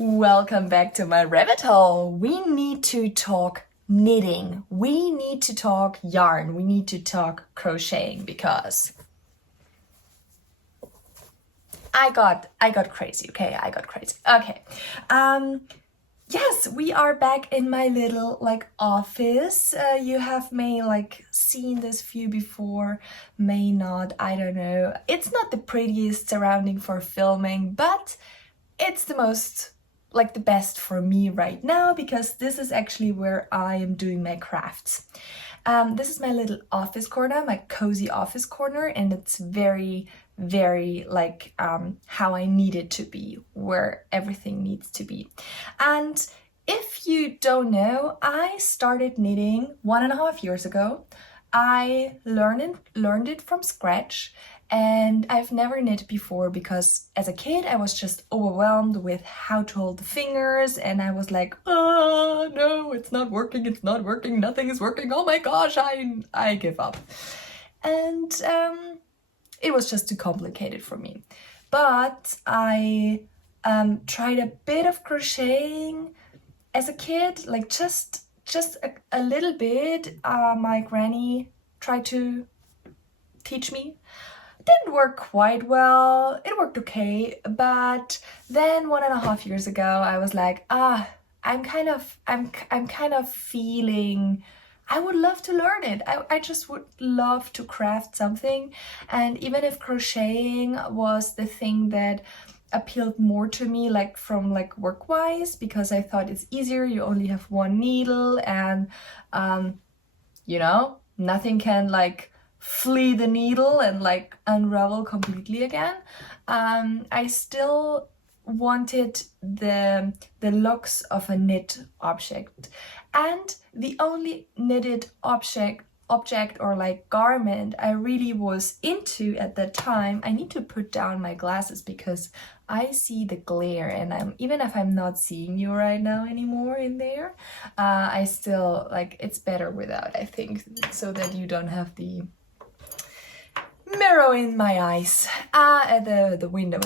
Welcome back to my rabbit hole. We need to talk knitting. We need to talk yarn. We need to talk crocheting because I got crazy. Okay, I got crazy. Okay. Yes, we are back in my little office. You have may seen this view before, may not, I don't know. It's not the prettiest surrounding for filming, but it's the most the best for me right now because this is actually where I am doing my crafts. This is my little office corner, my cozy office corner, and it's very how I need it to be, where everything needs to be. And if you don't know, I started knitting 1.5 years ago. I learned it from scratch, and I've never knit before because as a kid I was just overwhelmed with how to hold the fingers, and I was like, oh no, it's not working, nothing is working, oh my gosh, I give up. And it was just too complicated for me. But I tried a bit of crocheting as a kid, just a little bit. My granny tried to teach me. Didn't work quite well. It worked okay, but then 1.5 years ago I was like, I'm kind of feeling I would love to learn it. I just would love to craft something. And even if crocheting was the thing that appealed more to me, from work-wise, because I thought it's easier, you only have one needle, and nothing can flee the needle and unravel completely again. I still wanted the looks of a knit object, and the only knitted object or garment I really was into at that time. I need to put down my glasses because I see the glare, and even if I'm not seeing you right now anymore in there, I still it's better without, I think, so that you don't have the mirror in my eyes, the window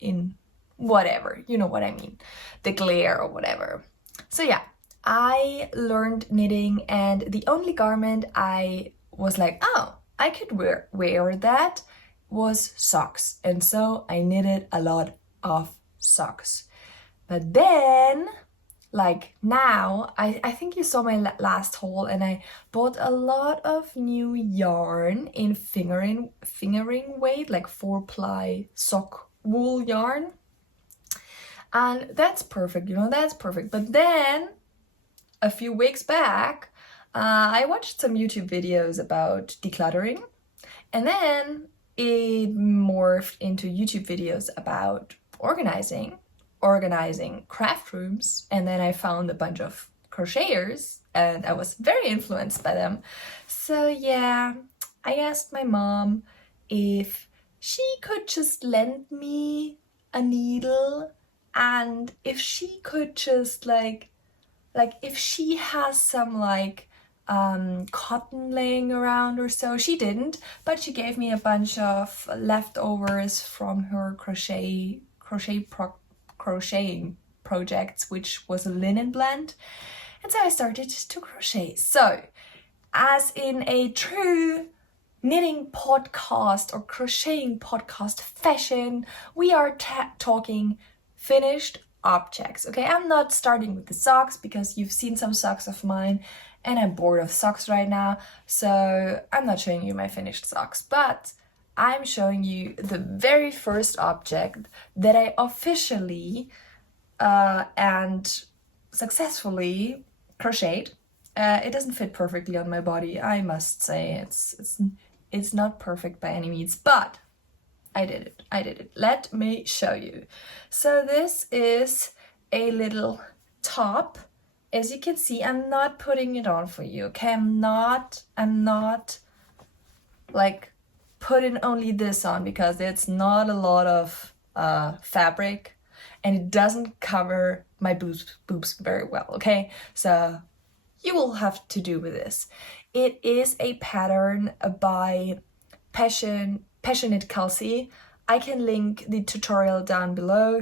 in whatever, you know what I mean, the glare or whatever. So yeah, I learned knitting, and the only garment I was like, oh, I could wear that was socks. And so I knitted a lot of socks. But then, now, I think you saw my last haul, and I bought a lot of new yarn in fingering weight, 4-ply sock wool yarn. And that's perfect, that's perfect. But then, a few weeks back, I watched some YouTube videos about decluttering, and then it morphed into YouTube videos about organizing craft rooms, and then I found a bunch of crocheters, and I was very influenced by them. So yeah, I asked my mom if she could just lend me a needle, and if she could just if she has some cotton laying around or so. She didn't, but she gave me a bunch of leftovers from her crocheting projects, which was a linen blend. And so I started to crochet. So, as in a true knitting podcast or crocheting podcast fashion, we are talking finished objects. Okay, I'm not starting with the socks because you've seen some socks of mine and I'm bored of socks right now, so I'm not showing you my finished socks, but I'm showing you the very first object that I officially and successfully crocheted. It doesn't fit perfectly on my body, I must say. It's not perfect by any means, but I did it. Let me show you. So this is a little top. As you can see, I'm not putting it on for you, okay? I'm not putting only this on because it's not a lot of fabric, and it doesn't cover my boobs very well, okay? So you will have to do with this. It is a pattern by Passionate Kelsey. I can link the tutorial down below.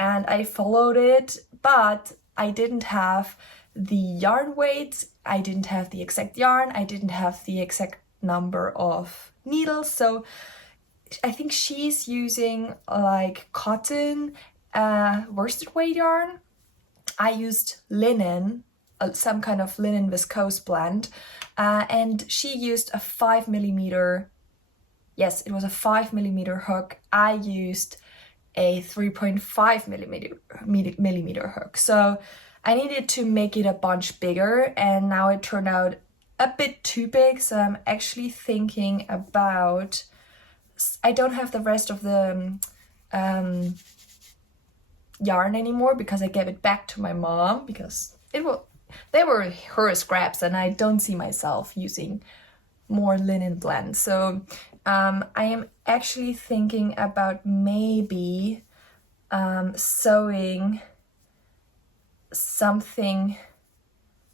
and I followed it, but I didn't have the yarn weight, I didn't have the exact yarn, I didn't have the exact number of needles. So I think she's using like cotton worsted weight yarn. I used linen, some kind of linen viscose blend, and she used a 5mm, yes, it was a 5mm hook. I used a 3.5mm hook. So I needed to make it a bunch bigger, and now it turned out a bit too big. So I'm actually thinking about, I don't have the rest of the yarn anymore because I gave it back to my mom because they were her scraps, and I don't see myself using more linen blends. So I am actually thinking about maybe sewing something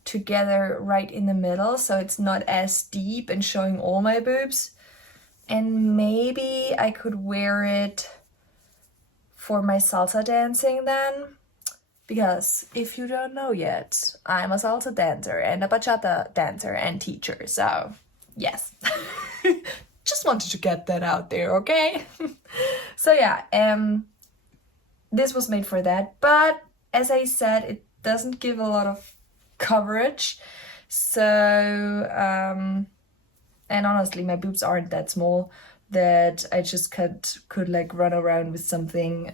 together right in the middle so it's not as deep and showing all my boobs, and maybe I could wear it for my salsa dancing then, because if you don't know yet, I'm a salsa dancer and a bachata dancer and teacher, so yes. Just wanted to get that out there, okay? So yeah, this was made for that, but as I said, it doesn't give a lot of coverage. So, and honestly, my boobs aren't that small that I just could like run around with something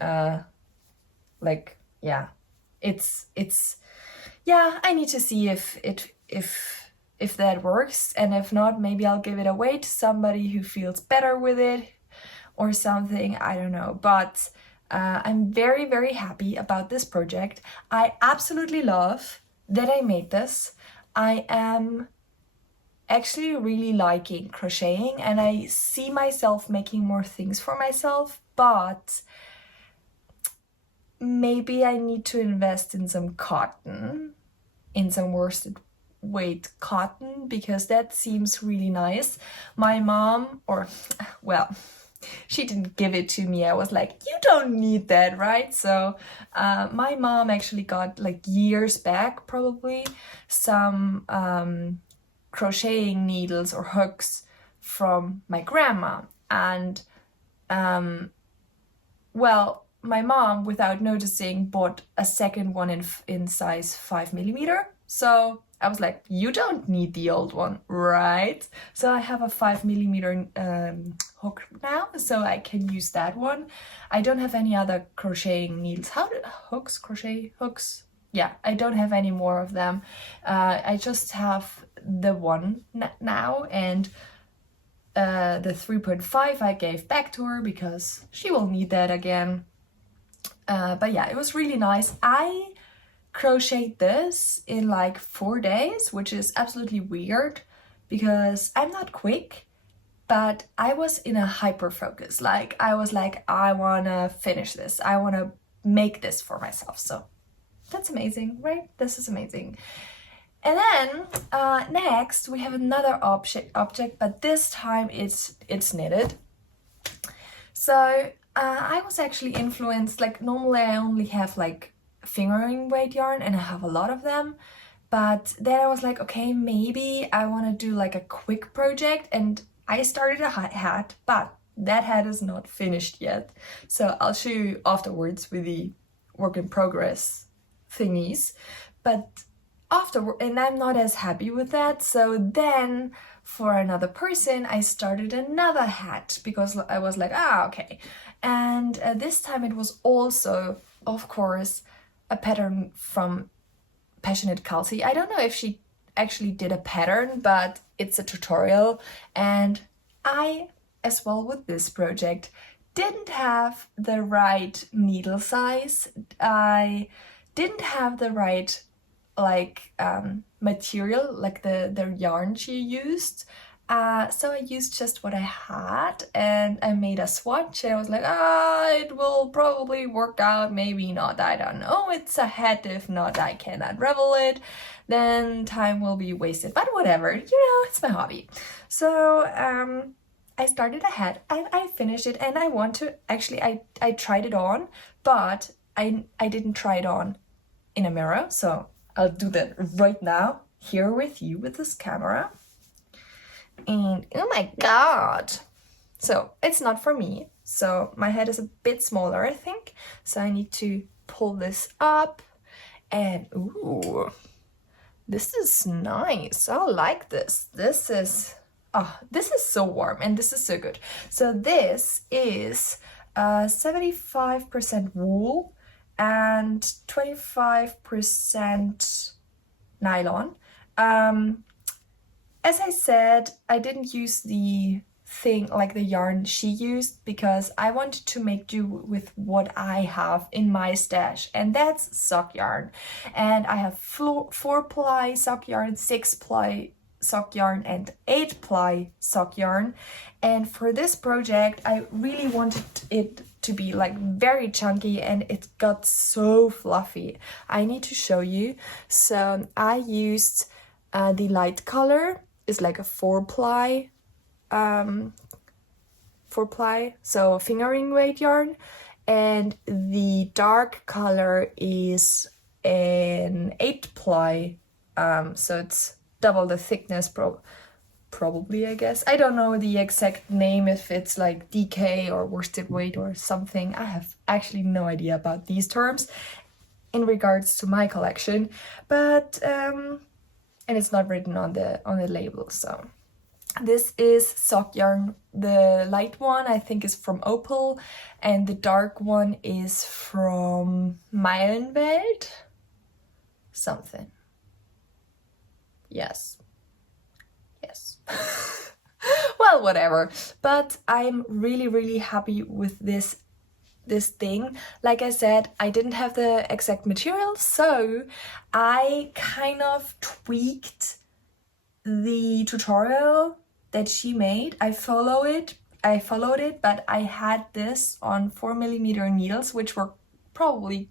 like, yeah, it's yeah, I need to see if that works, and if not, maybe I'll give it away to somebody who feels better with it or something, I don't know. But I'm very, very happy about this project. I absolutely love that I made this. I am actually really liking crocheting, and I see myself making more things for myself, but maybe I need to invest in some cotton, in some worsted weight cotton, because that seems really nice. My mom, or well, she didn't give it to me. I was like, you don't need that, right? So my mom actually got, like years back probably, some crocheting needles or hooks from my grandma. And well, my mom, without noticing, bought a second one in size 5mm. So I was like, you don't need the old one, right? So I have a 5mm hook now, so I can use that one. I don't have any other crocheting needles. Crochet hooks? Yeah, I don't have any more of them. I just have the one now, and the 3.5 I gave back to her because she will need that again. But yeah, it was really nice. I crocheted this in like 4 days, which is absolutely weird because I'm not quick, but I was in a hyper focus. Like I was like, I wanna finish this, I wanna make this for myself. So that's amazing, right? This is amazing. And then next we have another object, but this time it's knitted. So I was actually influenced, like normally I only have like fingering weight yarn and I have a lot of them, but then I was like, okay, maybe I want to do like a quick project, and I started a hat, but that hat is not finished yet, so I'll show you afterwards with the work in progress thingies. But afterward, and I'm not as happy with that, so then for another person I started another hat because I was like, okay. And this time it was also, of course, a pattern from Passionate Kelsey. I don't know if she actually did a pattern, but it's a tutorial. And I, as well with this project, didn't have the right needle size. I didn't have the right like material, like the yarn she used. So I used just what I had, and I made a swatch, and I was like, it will probably work out, maybe not, I don't know, it's a hat, if not I can unravel it, then time will be wasted, but whatever, it's my hobby. So I started a hat, I finished it, and I want to, actually I tried it on, but I didn't try it on in a mirror, so I'll do that right now here with you with this camera. And oh my god! So it's not for me. So my head is a bit smaller, I think. So I need to pull this up, and ooh, this is nice. I like this. This is so warm, and this is so good. So this is 75% wool and 25% nylon. As I said, I didn't use the thing like the yarn she used because I wanted to make do with what I have in my stash, and that's sock yarn. And I have 4-ply sock yarn, 6-ply sock yarn, and 8-ply sock yarn. And for this project I really wanted it to be like very chunky, and it got so fluffy. I need to show you. So I used the light color is like a 4-ply so fingering weight yarn, and the dark color is an 8-ply, so it's double the thickness probably, I guess. I don't know the exact name, if it's like DK or worsted weight or something. I have actually no idea about these terms in regards to my collection, but and it's not written on the label. So this is sock yarn. The light one I think is from Opal, and the dark one is from Meilenwelt something. Yes. Well, whatever. But I'm really happy with this thing. Like I said, I didn't have the exact material, so I kind of tweaked the tutorial that she made. I followed it, but I had this on 4mm needles, which were probably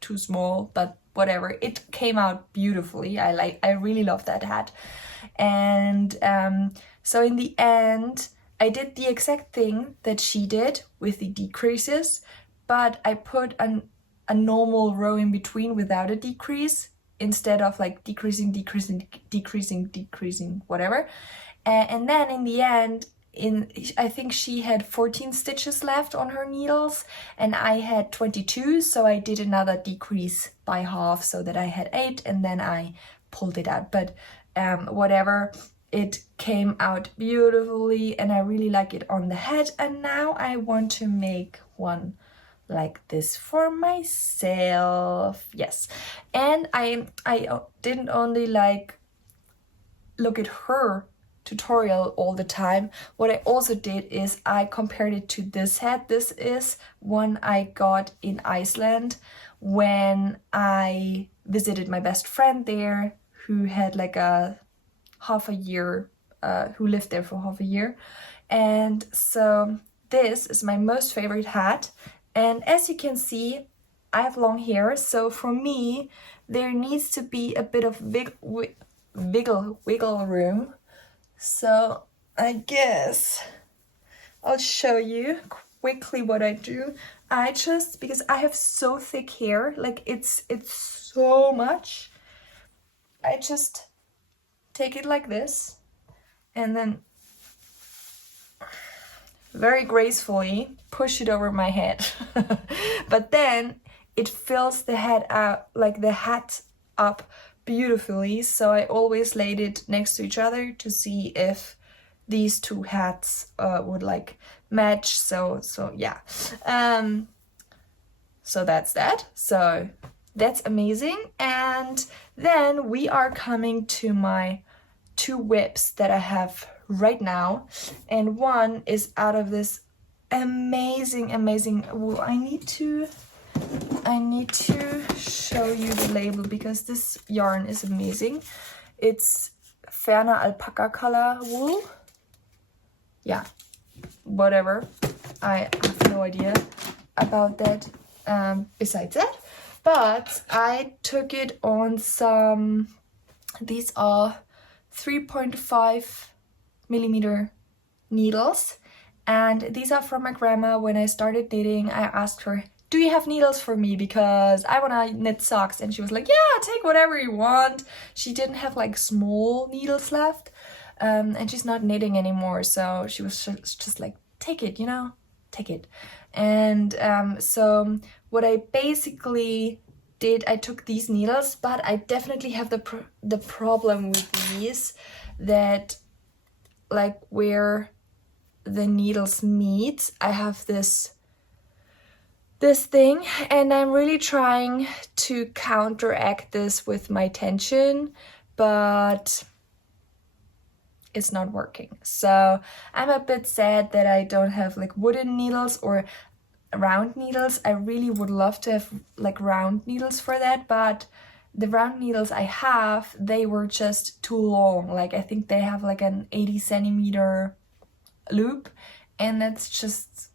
too small, but whatever. It came out beautifully. I really love that hat. And so in the end I did the exact thing that she did with the decreases, but I put a normal row in between without a decrease, instead of like decreasing, whatever. And then in the end, I think she had 14 stitches left on her needles and I had 22, so I did another decrease by half so that I had 8, and then I pulled it out. But whatever, it came out beautifully and I really like it on the head. And now I want to make one like this for myself. Yes. And I didn't only like look at her tutorial all the time. What I also did is I compared it to this hat. This is one I got in Iceland when I visited my best friend there, who had like a half a year, who lived there for half a year. And so this is my most favorite hat. And as you can see, I have long hair, so for me there needs to be a bit of wiggle room. So I guess I'll show you quickly what I do. I just, because I have so thick hair, like it's so much, I just take it like this and then very gracefully push it over my head. But then it fills the head out, like the hat up beautifully. So I always laid it next to each other to see if these two hats would like match. So yeah. So that's that. So that's amazing. And then we are coming to my 2 whips that I have right now, and one is out of this amazing wool. I need to show you the label because this yarn is amazing. It's Ferner alpaca color wool. Yeah, whatever, I have no idea about that besides that, but I took it on some, these are 3.5mm needles, and these are from my grandma. When I started knitting, I asked her, do you have needles for me, because I want to knit socks. And she was like, yeah, take whatever you want. She didn't have like small needles left, and she's not knitting anymore, so she was just like, take it, you know, take it. And so what I basically did, I took these needles, but I definitely have the problem with these, that like where the needles meet, I have this thing, and I'm really trying to counteract this with my tension, but it's not working. So I'm a bit sad that I don't have like wooden needles or round needles. I really would love to have like round needles for that, but the round needles I have, they were just too long. Like I think they have like an 80 centimeter loop, and that's just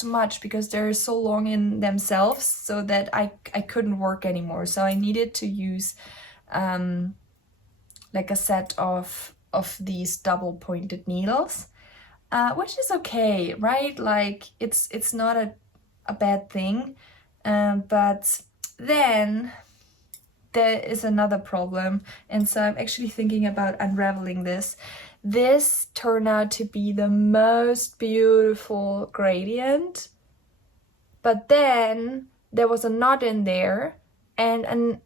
too much, because they're so long in themselves, so that I couldn't work anymore. So I needed to use like a set of these double pointed needles, which is okay, right? Like it's not a bad thing, but then there is another problem, and so I'm actually thinking about unraveling this. This turned out to be the most beautiful gradient, but then there was a knot in there, and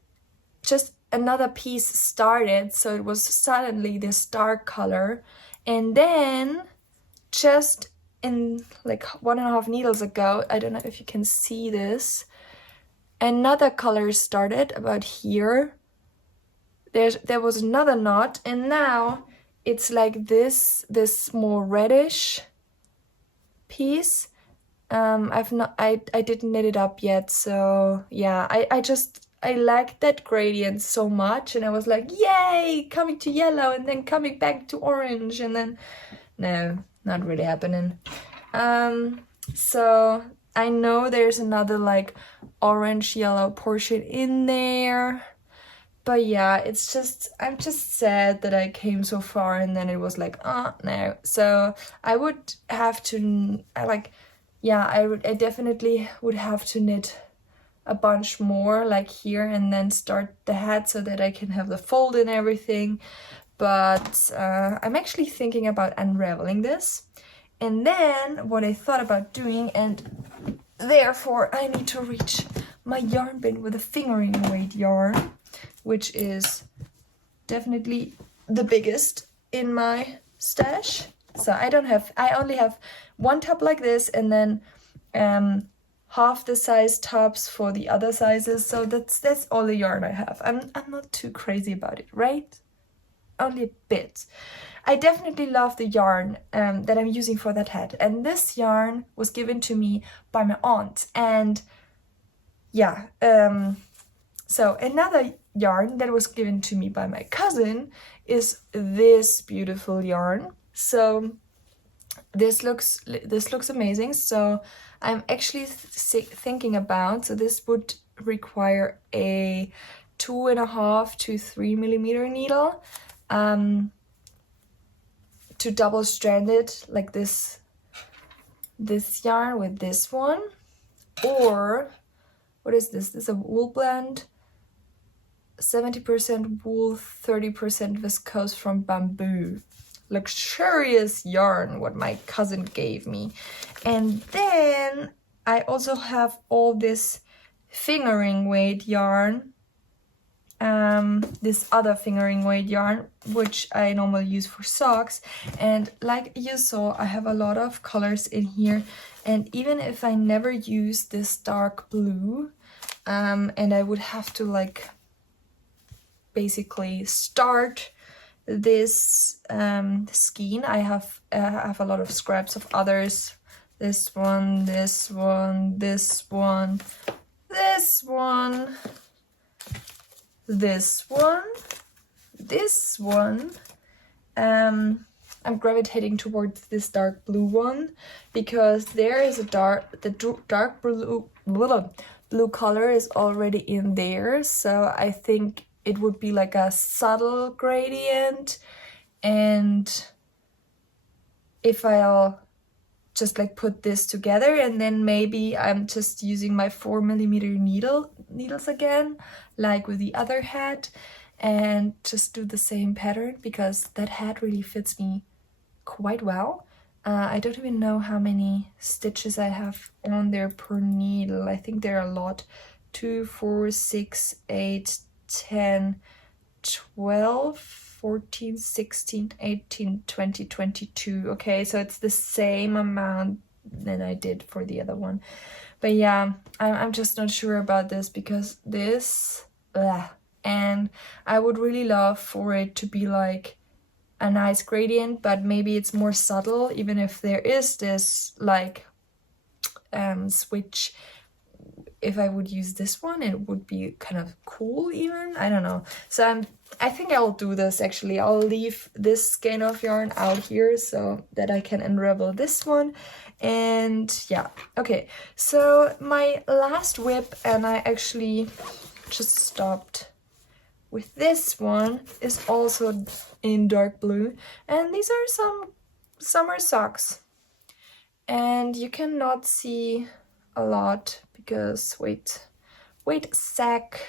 just another piece started, so it was suddenly this dark color. And then just in like 1.5 needles ago, I don't know if you can see this, another color started about here. There was another knot, and now it's like this more reddish piece. I didn't knit it up yet, so yeah, I liked that gradient so much, and I was like, yay, coming to yellow and then coming back to orange, and then no, not really happening. So I know there's another like orange yellow portion in there, but yeah, it's just, I'm just sad that I came so far and then it was like, oh no. So I would have to, I definitely would have to knit a bunch more like here, and then start the hat so that I can have the fold and everything. But I'm actually thinking about unraveling this. And then what I thought about doing, and therefore I need to reach my yarn bin with a fingering weight yarn, which is definitely the biggest in my stash. So I only have one top like this, and then half the size tops for the other sizes. So that's all the yarn I have. I'm not too crazy about it, right? Only a bit. I definitely love the yarn that I'm using for that hat, and this yarn was given to me by my aunt. And yeah, so another yarn that was given to me by my cousin is this beautiful yarn. So this looks amazing. So I'm actually thinking about, so this would require a 2.5 to 3 millimeter needle to double strand it like this yarn with this one. Or what is this? This is a wool blend, 70% wool, 30% viscose from bamboo. Luxurious yarn what my cousin gave me. And then I also have all this fingering weight yarn, this other fingering weight yarn, which I normally use for socks. And like you saw, I have a lot of colors in here, and even if I never use this dark blue, and I would have to like basically start this skein, I have a lot of scraps of others. This one, this one, this one, this one, this one, this one. I'm gravitating towards this dark blue one because there is a dark blue color is already in there, so I think it would be like a subtle gradient. And if I'll just like put this together, and then maybe I'm just using my 4mm needles again, like with the other hat, and just do the same pattern, because that hat really fits me quite well. I don't even know how many stitches I have on there per needle. I think there are a lot. 2, 4, 6, 8, 10, 12, 14, 16, 18, 20, 22. Okay, so it's the same amount than I did for the other one. But yeah, I'm just not sure about this, because this, and I would really love for it to be like a nice gradient, but maybe it's more subtle, even if there is this like switch. If I would use this one, it would be kind of cool even. I don't know. So I think I'll do this actually. I'll leave this skein of yarn out here so that I can unravel this one. And yeah, okay. So my last whip, and I actually just stopped with this one, is also in dark blue. And these are some summer socks. And you cannot see a lot because, wait a sec.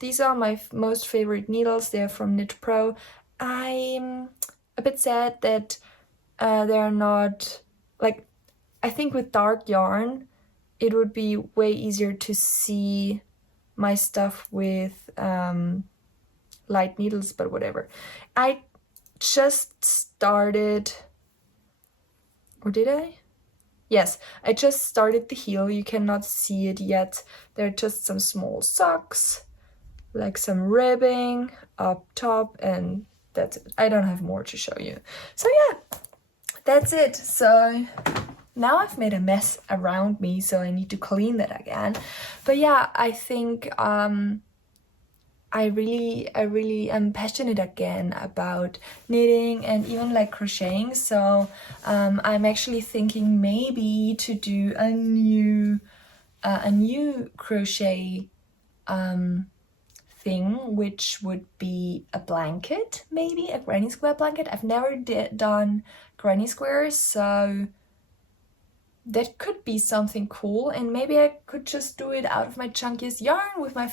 These are my most favorite needles. They're from Knit Pro. I'm a bit sad that they're not, like, I think with dark yarn it would be way easier to see my stuff with light needles, but whatever. I just started, or did I? Yes, I just started the heel. You cannot see it yet. They're just some small socks, like some ribbing up top, and that's it. I don't have more to show you. So yeah, that's it. So now I've made a mess around me, so I need to clean that again. But yeah, I think I really am passionate again about knitting and even like crocheting. So I'm actually thinking maybe to do a new crochet thing, which would be a blanket, maybe a granny square blanket. I've never done granny squares, so that could be something cool. And maybe I could just do it out of my chunkiest yarn with my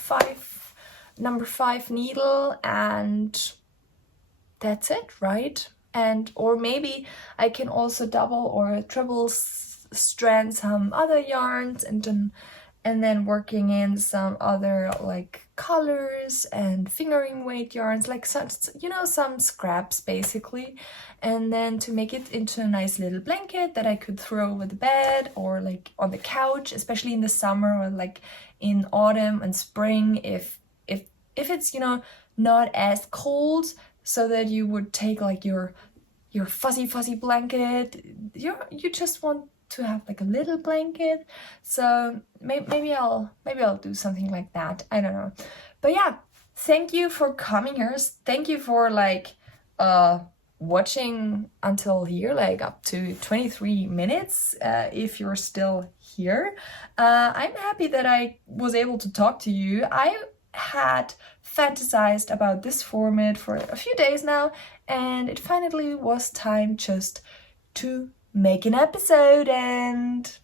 number 5 needle, and that's it, right? And or maybe I can also double or triple strand some other yarns, and then working in some other like colors and fingering weight yarns, like some scraps basically, and then to make it into a nice little blanket that I could throw over the bed or like on the couch, especially in the summer, or like in autumn and spring, if it's not as cold, so that you would take like your fuzzy blanket. You just want to have like a little blanket. So maybe I'll do something like that. I don't know. But yeah, thank you for coming here. Thank you for like watching until here, like up to 23 minutes, if you're still here. I'm happy that I was able to talk to you. I had fantasized about this format for a few days now, and it finally was time just to make an episode and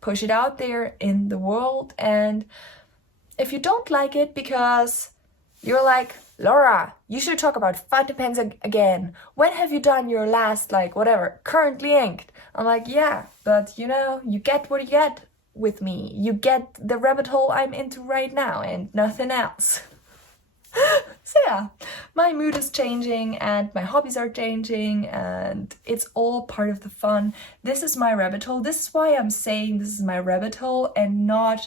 push it out there in the world. And if you don't like it because you're like, Laura, you should talk about fountain pens again. When have you done your last, like, whatever, currently inked? I'm like, yeah, but you get what you get with me. You get the rabbit hole I'm into right now and nothing else. So yeah, my mood is changing and my hobbies are changing, and it's all part of the fun. This is my rabbit hole. This is why I'm saying this is my rabbit hole and not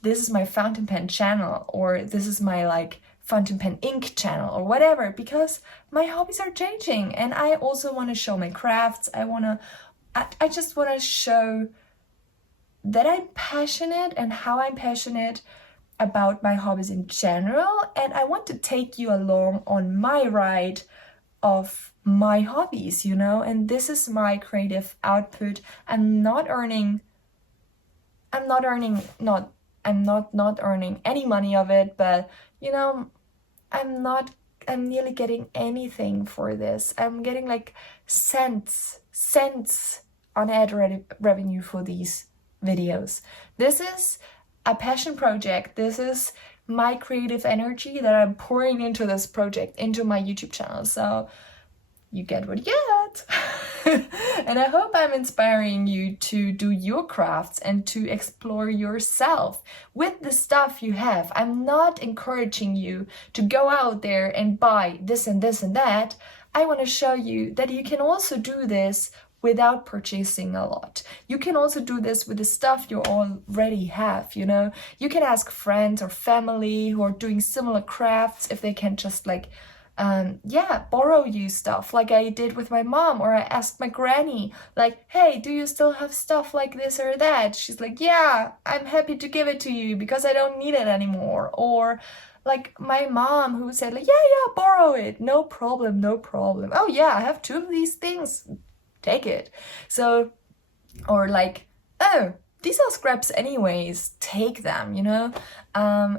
this is my fountain pen channel, or this is my like fountain pen ink channel or whatever, because my hobbies are changing and I also want to show my crafts. I just want to show that I'm passionate and how I'm passionate about my hobbies in general, and I want to take you along on my ride of my hobbies, and this is my creative output. I'm not earning any money of it, but I'm nearly getting anything for this. I'm getting like cents on ad revenue for these videos. This is a passion project. This is my creative energy that I'm pouring into this project, into my YouTube channel. So you get what you get. And I hope I'm inspiring you to do your crafts and to explore yourself with the stuff you have. I'm not encouraging you to go out there and buy this and this and that. I want to show you that you can also do this without purchasing a lot. You can also do this with the stuff you already have, you know. You can ask friends or family who are doing similar crafts if they can just like borrow you stuff like I did with my mom, or I asked my granny, like, hey, do you still have stuff like this or that? She's like, yeah, I'm happy to give it to you because I don't need it anymore. Or like my mom who said like, yeah, borrow it, no problem. Oh yeah, I have 2 of these things, take it. So, or like, oh, these are scraps anyways, take them, you know.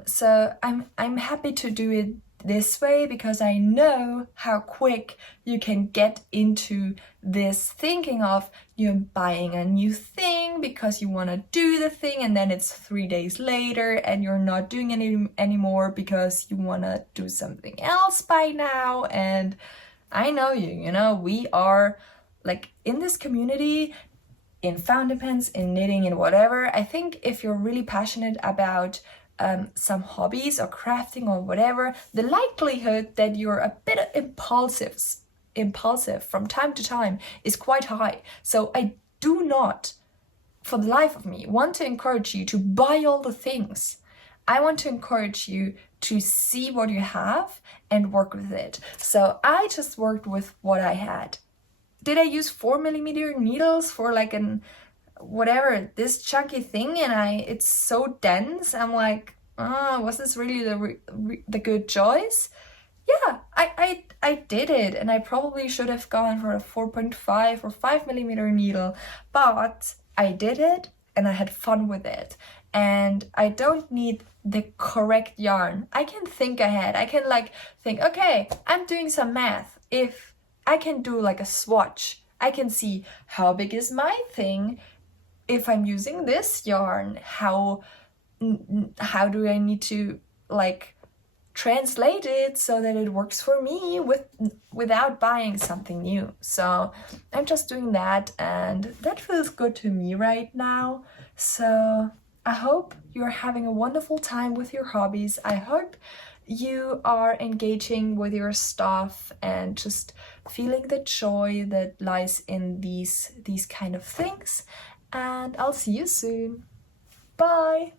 So I'm happy to do it this way because I know how quick you can get into this thinking of you're buying a new thing because you want to do the thing, and then it's 3 days later and you're not doing it anymore because you want to do something else by now. And I know you know, we are like in this community, in fountain pens, in knitting, in whatever. I think if you're really passionate about some hobbies or crafting or whatever, the likelihood that you're a bit impulsive from time to time is quite high. So I do not, for the life of me, want to encourage you to buy all the things. I want to encourage you to see what you have and work with it. So I just worked with what I had. Did I use 4mm needles for like this chunky thing, and it's so dense? I'm like, was this really the good choice? Yeah, I did it, and I probably should have gone for a 4.5 or 5mm needle, but I did it and I had fun with it. And I don't need the correct yarn. I can think ahead. I can like think, okay, I'm doing some math. If I can do like a swatch, I can see how big is my thing. If I'm using this yarn, how do I need to like translate it so that it works for me without buying something new. So I'm just doing that, and that feels good to me right now. So I hope you're having a wonderful time with your hobbies. I hope you are engaging with your stuff and just feeling the joy that lies in these kind of things. And I'll see you soon. Bye!